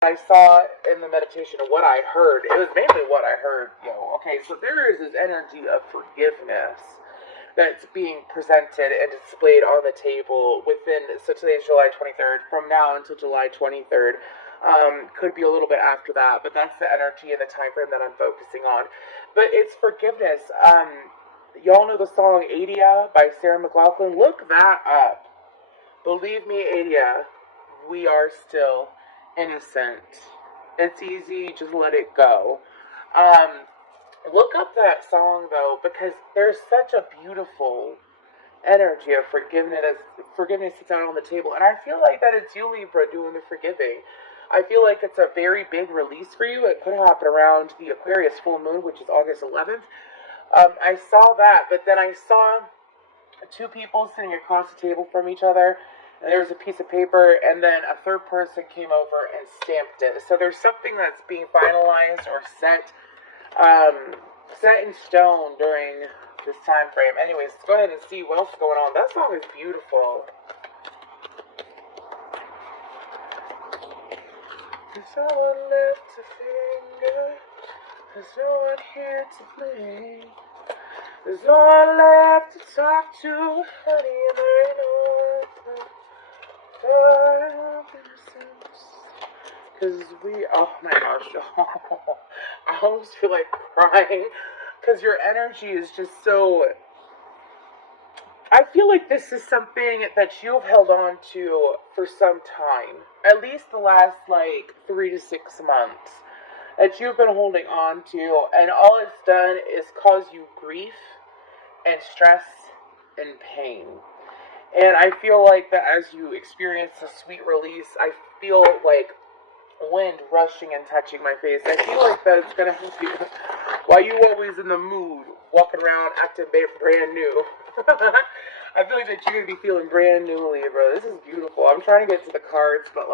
I saw in the meditation of what I heard, it was mainly what I heard, okay, so there is this energy of forgiveness that's being presented and displayed on the table so today's July 23rd, from now until July 23rd, could be a little bit after that, but that's the energy and the time frame that I'm focusing on. But it's forgiveness. Y'all know the song Adia by Sarah McLachlan? Look that up. Believe me, Adia, we are still innocent. It's easy, just let it go. Look up that song, though, because there's such a beautiful energy of forgiveness that's out on the table. And I feel like that it's you, Libra, doing the forgiving. I feel like it's a very big release for you. It could happen around the Aquarius full moon, which is August 11th. I saw that, but then I saw two people sitting across the table from each other, and there was a piece of paper, and then a third person came over and stamped it. So there's something that's being finalized or set in stone during this time frame. Anyways, let's go ahead and see what else is going on. That song is beautiful. There's no one left to finger. There's no one here to blame. There's no one left to talk to, honey, and there ain't no one innocence. Cause oh my gosh, I almost feel like crying, because your energy is just so, I feel like this is something that you've held on to for some time, at least the last, 3 to 6 months, that you've been holding on to, and all it's done is cause you grief and stress and pain. And I feel like that as you experience a sweet release, I feel like wind rushing and touching my face. I feel like that it's going to help you while you always in the mood, walking around acting brand new. I feel like that you're going to be feeling brand new, Libra. This is beautiful. I'm trying to get to the cards, but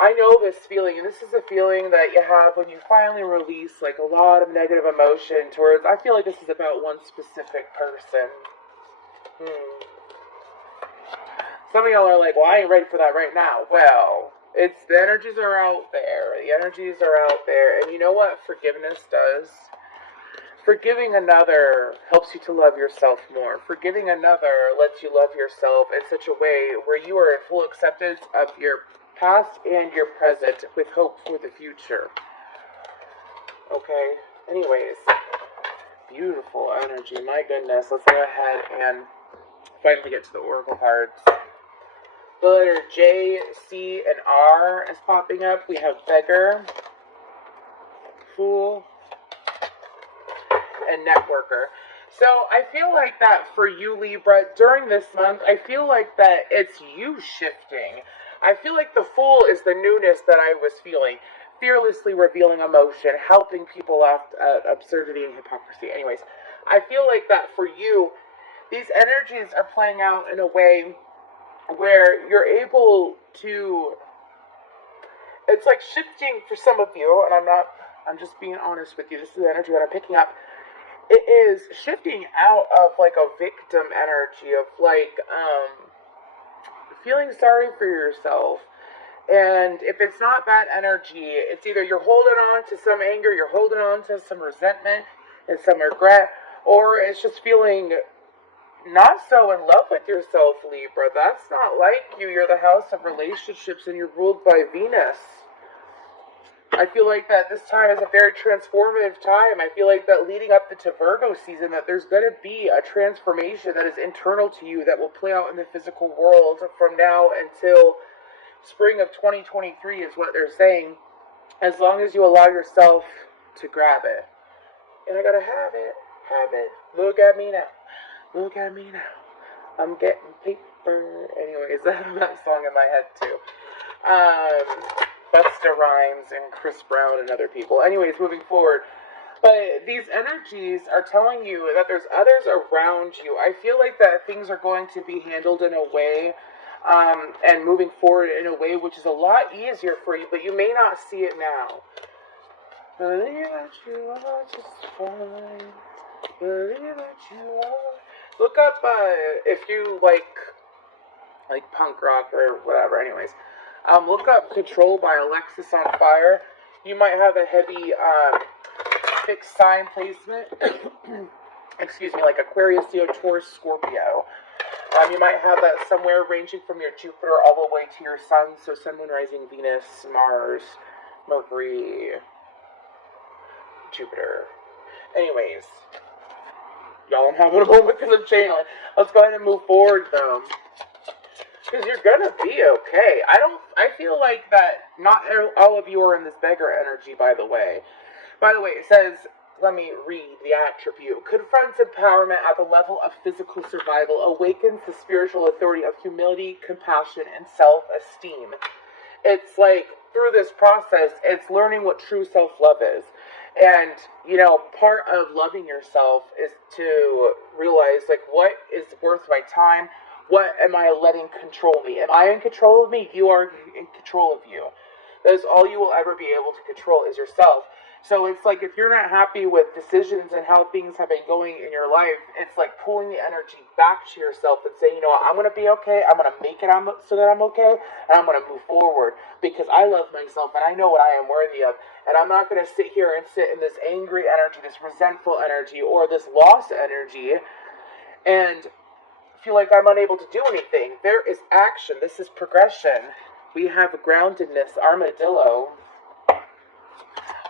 I know this feeling, and this is a feeling that you have when you finally release a lot of negative emotion towards, I feel like this is about one specific person. Some of y'all are like, well, I ain't ready for that right now. Well, the energies are out there. The energies are out there. And you know what forgiveness does? Forgiving another helps you to love yourself more. Forgiving another lets you love yourself in such a way where you are in full acceptance of your past and your present with hope for the future. Okay? Anyways, beautiful energy. My goodness. Let's go ahead and finally get to the oracle cards. The letter J, C, and R is popping up. We have beggar, fool, and networker. So I feel like that for you, Libra, during this month, I feel like that it's you shifting. I feel like the fool is the newness that I was feeling. Fearlessly revealing emotion, helping people laugh at absurdity and hypocrisy. Anyways, I feel like that for you, these energies are playing out in a way where you're able to, it's like shifting for some of you, and I'm just being honest with you, this is the energy that I'm picking up. It is shifting out of a victim energy of feeling sorry for yourself. And if it's not that energy, it's either you're holding on to some anger, you're holding on to some resentment and some regret, or it's just feeling not so in love with yourself, Libra. That's not like you. You're the house of relationships and you're ruled by Venus. I feel like that this time is a very transformative time. I feel like that leading up to Virgo season, that there's going to be a transformation that is internal to you that will play out in the physical world from now until spring of 2023 is what they're saying, as long as you allow yourself to grab it. And I gotta have it. Look at me now. Look at me now. I'm getting paper. Anyways, I have that song in my head too. Busta Rhymes and Chris Brown and other people. Anyways, moving forward. But these energies are telling you that there's others around you. I feel like that things are going to be handled in a way and moving forward in a way which is a lot easier for you, but you may not see it now. Believe that you are just fine. Believe that you are. Look up if you like punk rock or whatever. Anyways, Look up Control by Alexis on Fire. You might have a heavy fixed sign placement. Excuse me, like Aquarius, Leo, Taurus, Scorpio. You might have that somewhere ranging from your Jupiter all the way to your Sun. So Sun, Moon, Rising, Venus, Mars, Mercury, Jupiter. Anyways, y'all, I'm having a moment because I'm channeling. Let's go ahead and move forward, though. Because you're gonna be okay. I feel like that not all of you are in this beggar energy, by the way. By the way, it says, let me read the attribute. Confronts empowerment at the level of physical survival, awakens the spiritual authority of humility, compassion, and self-esteem. It's like, through this process, it's learning what true self-love is. And, you know, part of loving yourself is to realize, like, what is worth my time? What am I letting control me? Am I in control of me? You are in control of you. That is all you will ever be able to control is yourself. So it's like, if you're not happy with decisions and how things have been going in your life, it's like pulling the energy back to yourself and saying, you know what, I'm going to be okay, I'm going to make it so that I'm okay, and I'm going to move forward, because I love myself and I know what I am worthy of, and I'm not going to sit here and sit in this angry energy, this resentful energy, or this lost energy, and feel like I'm unable to do anything. There is action. This is progression. We have groundedness, armadillo.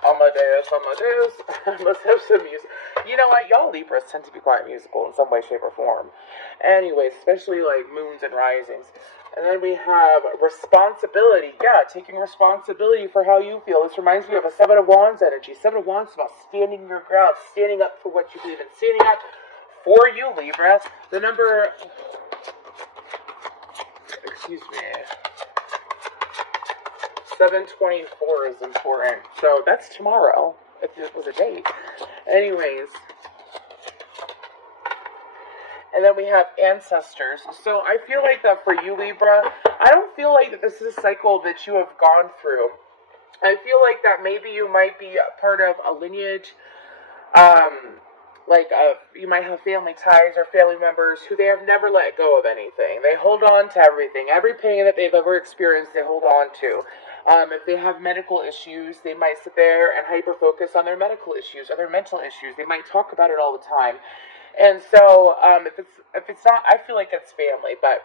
Amadeus. I must have some music. You know what? Y'all Libras tend to be quite musical in some way, shape, or form. Anyways, especially like moons and risings. And then we have responsibility. Yeah, taking responsibility for how you feel. This reminds me of a Seven of Wands energy. Seven of Wands is about standing your ground, standing up for what you believe in, standing up for you, Libra. The number... Excuse me. 7/24 is important. So that's tomorrow, if it was a date. Anyways. And then we have ancestors. So I feel like that for you, Libra, I don't feel like that this is a cycle that you have gone through. I feel like that maybe you might be a part of a lineage, you might have family ties or family members who they have never let go of anything. They hold on to everything. Every pain that they've ever experienced, they hold on to. If they have medical issues, they might sit there and hyper-focus on their medical issues or their mental issues. They might talk about it all the time. And so, if it's not, I feel like it's family, but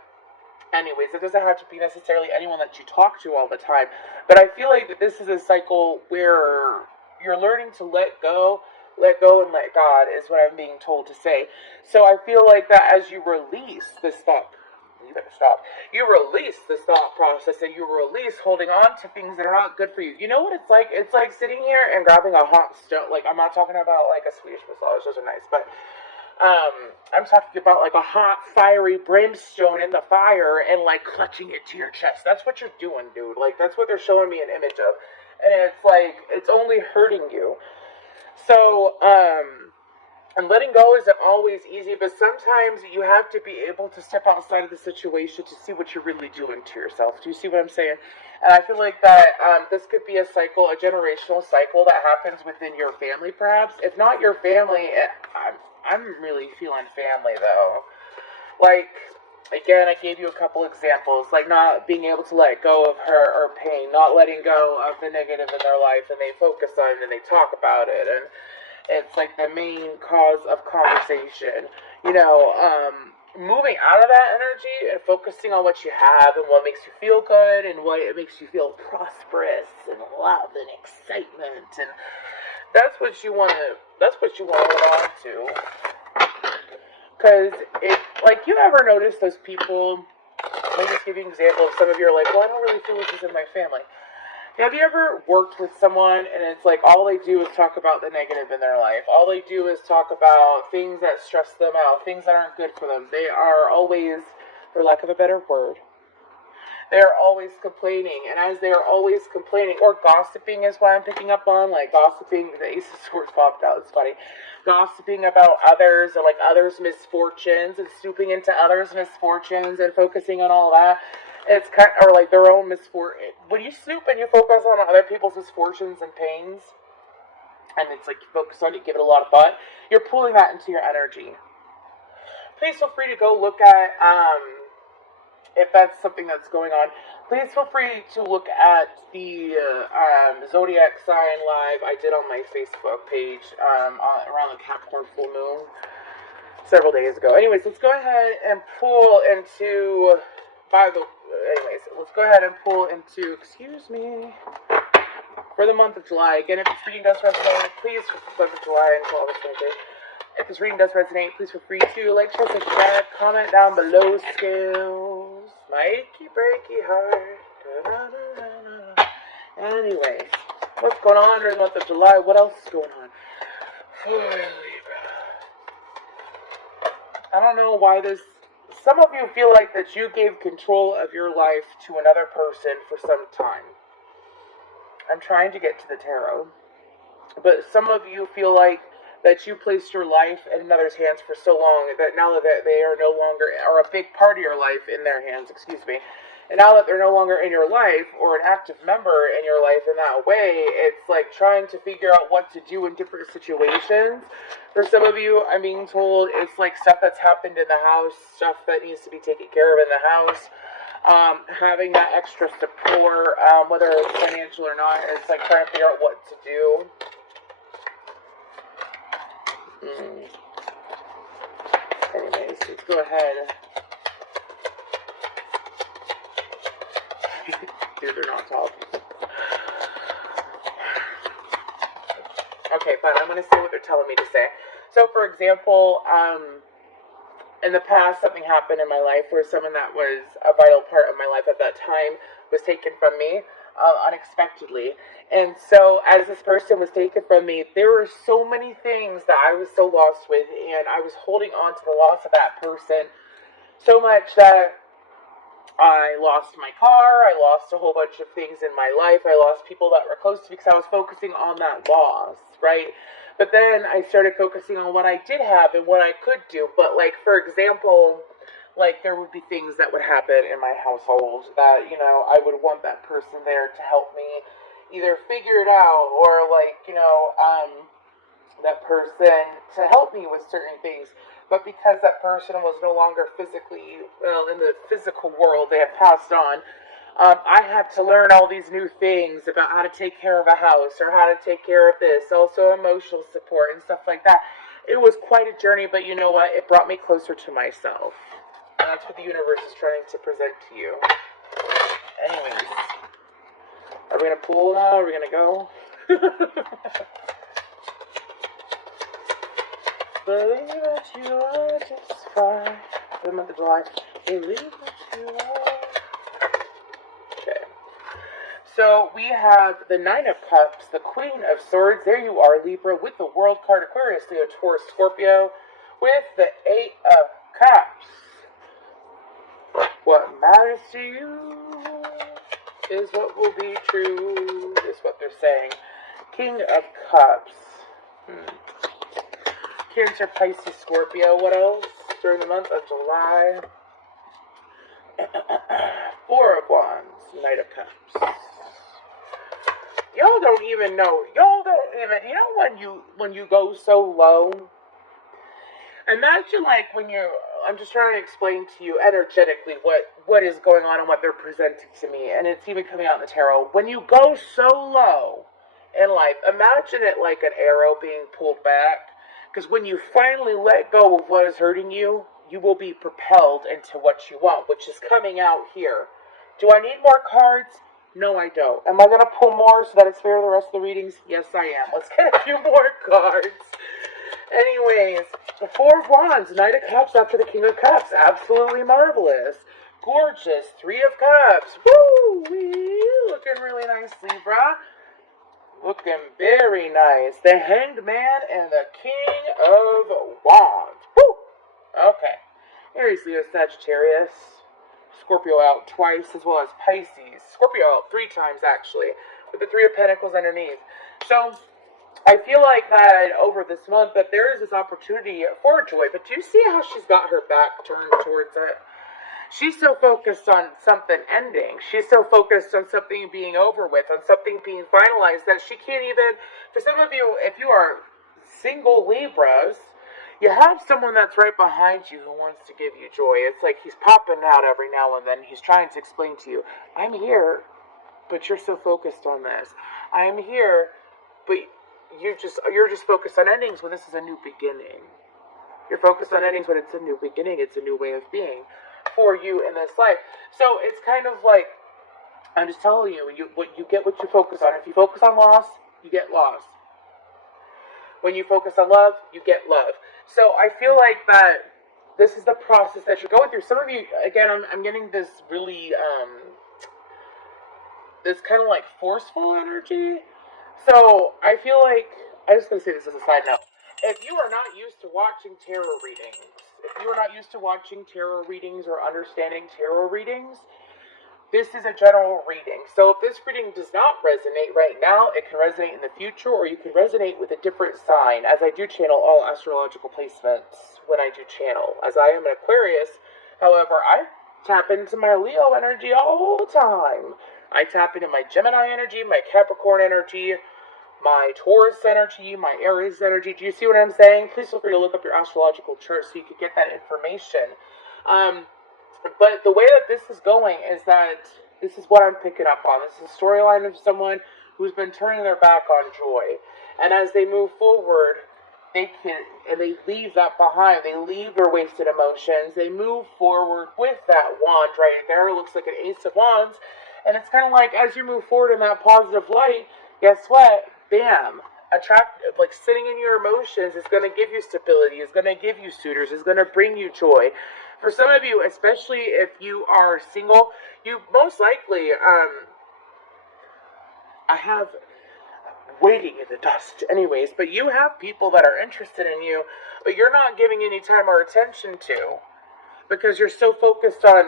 anyways, it doesn't have to be necessarily anyone that you talk to all the time. But I feel like that this is a cycle where you're learning to let go and let God, is what I'm being told to say. So I feel like that as you release this thought, you better stop. You release this thought process and you release holding on to things that are not good for you. You know what it's like? It's like sitting here and grabbing a hot stove. Like, I'm not talking about like a Swedish massage, those are nice, but I'm talking about like a hot, fiery brimstone in the fire and like clutching it to your chest. That's what you're doing, dude. Like, that's what they're showing me an image of. And it's like, it's only hurting you. So, and letting go isn't always easy, but sometimes you have to be able to step outside of the situation to see what you're really doing to yourself. Do you see what I'm saying? And I feel like that this could be a cycle, a generational cycle that happens within your family, perhaps. If not your family, I'm really feeling family, though. Like, again, I gave you a couple examples, like not being able to let go of hurt or pain, not letting go of the negative in their life, and they focus on it and they talk about it, and it's like the main cause of conversation. You know, moving out of that energy and focusing on what you have and what makes you feel good and what it makes you feel prosperous and love and excitement, and that's what you want to hold on to. Because like, you ever notice those people, let me just give you an example of some of you are like, well, I don't really feel this is in my family. Have you ever worked with someone and it's like all they do is talk about the negative in their life? All they do is talk about things that stress them out, things that aren't good for them. They are always, for lack of a better word, they're always complaining. And as they are always complaining, or gossiping is what I'm picking up on, like gossiping, the Ace of Swords popped out, it's funny. Gossiping about others or like others' misfortunes and stooping into others' misfortunes and focusing on all that. It's kind of, or like their own misfortune. When you stoop and you focus on other people's misfortunes and pains, and it's like you focus on it, give it a lot of thought, you're pulling that into your energy. Please feel free to go look at if that's something that's going on, please feel free to look at the Zodiac Sign Live I did on my Facebook page around the Capricorn full moon several days ago. Anyways, let's go ahead and pull into, let's go ahead and pull into, excuse me, for the month of July. Again, if this reading does resonate, please, for the month of July until August 23rd. If this reading does resonate, please feel free to like, share, subscribe, comment down below. Skills, my achy, breaky heart. Anyways, what's going on during the month of July? What else is going on for Libra? I don't know why this. Some of you feel like that you gave control of your life to another person for some time. I'm trying to get to the tarot, but some of you feel like that you placed your life in another's hands for so long that now that they are no longer, or a big part of your life in their hands, excuse me, and now that they're no longer in your life or an active member in your life in that way, it's like trying to figure out what to do in different situations. For some of you, I'm being told it's like stuff that's happened in the house, stuff that needs to be taken care of in the house. Having that extra support, whether it's financial or not, it's like trying to figure out what to do. Anyways, let's go ahead. Dude, they're not talking. Okay, fine. I'm going to say what they're telling me to say. So, for example, in the past, something happened in my life where someone that was a vital part of my life at that time was taken from me unexpectedly. And so, as this person was taken from me, there were so many things that I was so lost with, and I was holding on to the loss of that person so much that I lost my car, I lost a whole bunch of things in my life, I lost people that were close to me because I was focusing on that loss, right? But then I started focusing on what I did have and what I could do. But, like, for example, like, there would be things that would happen in my household that, you know, I would want that person there to help me either figure it out or, like, you know, that person to help me with certain things. But because that person was no longer physically, well, in the physical world, they had passed on, I had to learn all these new things about how to take care of a house or how to take care of this, also emotional support and stuff like that. It was quite a journey, but you know what? It brought me closer to myself. And that's what the universe is trying to present to you. Anyways, are we going to pull now? Are we going to go? Believe that you are just fine. For the month of July. Believe that you are. Okay. So we have the Nine of Cups, the Queen of Swords. There you are, Libra, with the World card, Aquarius, Leo, Taurus, Scorpio, with the Eight of Cups. What matters to you is what will be true, is what they're saying. King of Cups. Cancer, Pisces, Scorpio. What else during the month of July? Four of Wands, Knight of Cups. Y'all don't even know. You know when you go so low? Imagine like when you're, I'm just trying to explain to you energetically what is going on and what they're presenting to me. And it's even coming out in the tarot. When you go so low in life, imagine it like an arrow being pulled back. Because when you finally let go of what is hurting you, you will be propelled into what you want, which is coming out here. Do I need more cards? No, I don't. Am I going to pull more so that it's fair to the rest of the readings? Yes, I am. Let's get a few more cards. Anyways, the Four of Wands, Knight of Cups after the King of Cups. Absolutely marvelous. Gorgeous. Three of Cups. Woo! Looking really nice, Libra. Looking very nice. The Hanged Man and the King of Wands. Woo! Okay. Aries, Leo, Sagittarius. Scorpio out twice, as well as Pisces. Scorpio out 3 times, actually, with the Three of Pentacles underneath. So, I feel like that over this month that there is this opportunity for joy. But do you see how she's got her back turned towards it? She's so focused on something ending. She's so focused on something being over with, on something being finalized, that she can't even, for some of you, if you are single Libras, You have someone that's right behind you who wants to give you joy. It's like he's popping out every now and then. He's trying to explain to you, I'm here, but you're so focused on this. I'm here, but you're just focused on endings when this is a new beginning. You're focused on endings when it's a new beginning. It's a new way of being for you in this life. So it's kind of like, I'm just telling you, you get what you focus on. If you focus on loss, you get loss. When you focus on love, you get love. So I feel like that this is the process that you're going through. Some of you, again, I'm getting this really, this kind of like forceful energy. So I feel like, I'm just going to say this as a side note. If you are not used to watching tarot readings, if you are not used to watching tarot readings or understanding tarot readings, this is a general reading. So if this reading does not resonate right now, it can resonate in the future, or you can resonate with a different sign, as I do channel all astrological placements when I do channel. As I am an Aquarius, however, I tap into my Leo energy all the time. I tap into my Gemini energy, my Capricorn energy, my Taurus energy, my Aries energy. Do you see what I'm saying? Please feel free to look up your astrological chart so you can get that information. But the way that this is going is that this is what I'm picking up on. This is a storyline of someone who's been turning their back on joy. And as they move forward, they leave that behind. They leave their wasted emotions. They move forward with that wand right there. It looks like an Ace of Wands. And it's kind of like, as you move forward in that positive light, guess what? Bam. Like sitting in your emotions is going to give you stability, is going to give you suitors, is going to bring you joy. For some of you, especially if you are single, you most likely, I have waiting in the dust anyways, but you have people that are interested in you, but you're not giving any time or attention to, because you're so focused on,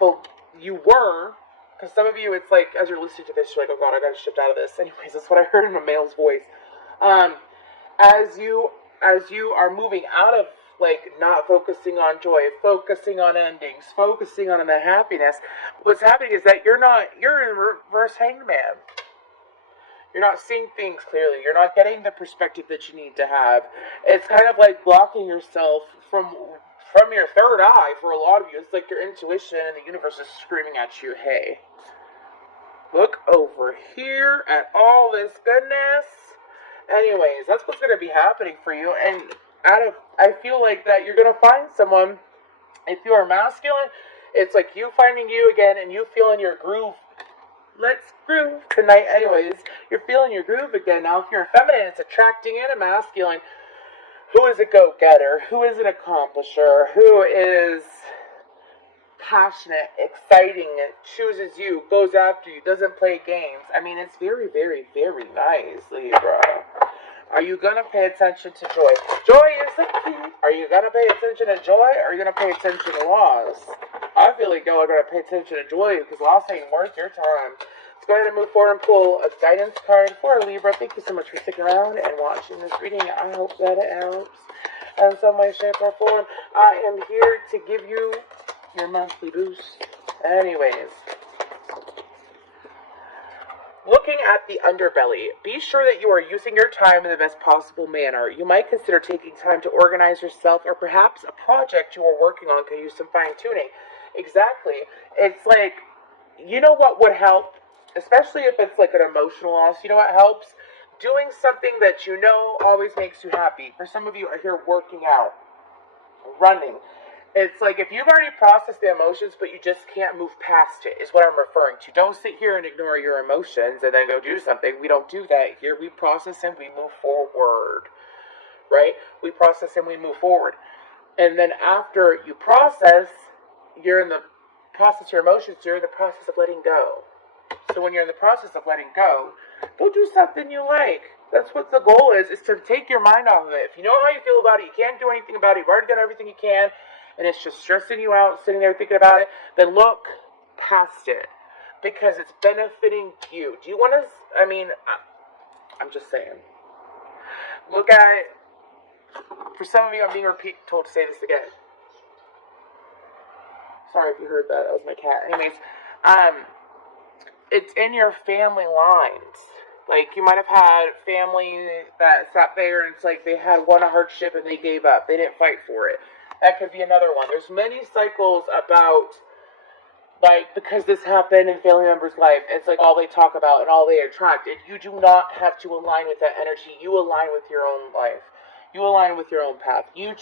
well, you were, because some of you, it's like, as you're listening to this, you're like, oh God, I gotta shift out of this. Anyways, that's what I heard in a male's voice. As you are moving out of, like, not focusing on joy, focusing on endings, focusing on the happiness, what's happening is that you're in reverse hangman. You're not seeing things clearly. You're not getting the perspective that you need to have. It's kind of like blocking yourself from your third eye for a lot of you. It's like your intuition and the universe is screaming at you, hey, look over here at all this goodness. Anyways, that's what's going to be happening for you. And I feel like that you're going to find someone, if you are masculine, it's like you finding you again and you feeling your groove. Let's groove tonight. Anyways, you're feeling your groove again. Now, if you're a feminine, it's attracting in a masculine. Who is a go-getter? Who is an accomplisher? Who is passionate, exciting, chooses you, goes after you, doesn't play games? I mean, it's very, very, very nice, Libra. Are you going to pay attention to joy? Joy is the key. Are you going to pay attention to joy, or are you going to pay attention to loss? I feel like y'all are going to pay attention to joy, because loss ain't worth your time. Let's go ahead and move forward and pull a guidance card for Libra. Thank you so much for sticking around and watching this reading. I hope that it helps in some way, shape, or form. I am here to give you your monthly boost. Anyways, looking at the underbelly, be sure that you are using your time in the best possible manner. You might consider taking time to organize yourself, or perhaps a project you are working on could use some fine-tuning. Exactly. It's like, you know what would help? Especially if it's like an emotional loss, you know what helps? Doing something that you know always makes you happy. For some of you are here working out, running. It's like if you've already processed the emotions, but you just can't move past it, is what I'm referring to. Don't sit here and ignore your emotions and then go do something. We don't do that here. We process and we move forward, right? We process and we move forward. And then after you process, you're in the process your emotions, you're in the process of letting go. So when you're in the process of letting go do something you like. That's what the goal is to take your mind off of it. If you know how you feel about it, you can't do anything about it, you've already done everything you can, and it's just stressing you out, sitting there thinking about it, then look past it. Because it's benefiting you. Do you want to, I'm just saying. Look at, for some of you, I'm being told to say this again. Sorry if you heard that was my cat. Anyways, it's in your family lines. Like, you might have had family that sat there and it's like they had won a hardship and they gave up. They didn't fight for it. That could be another one. There's many cycles about, like, because this happened in family members' life, it's like all they talk about and all they attract. And you do not have to align with that energy. You align with your own life. You align with your own path. You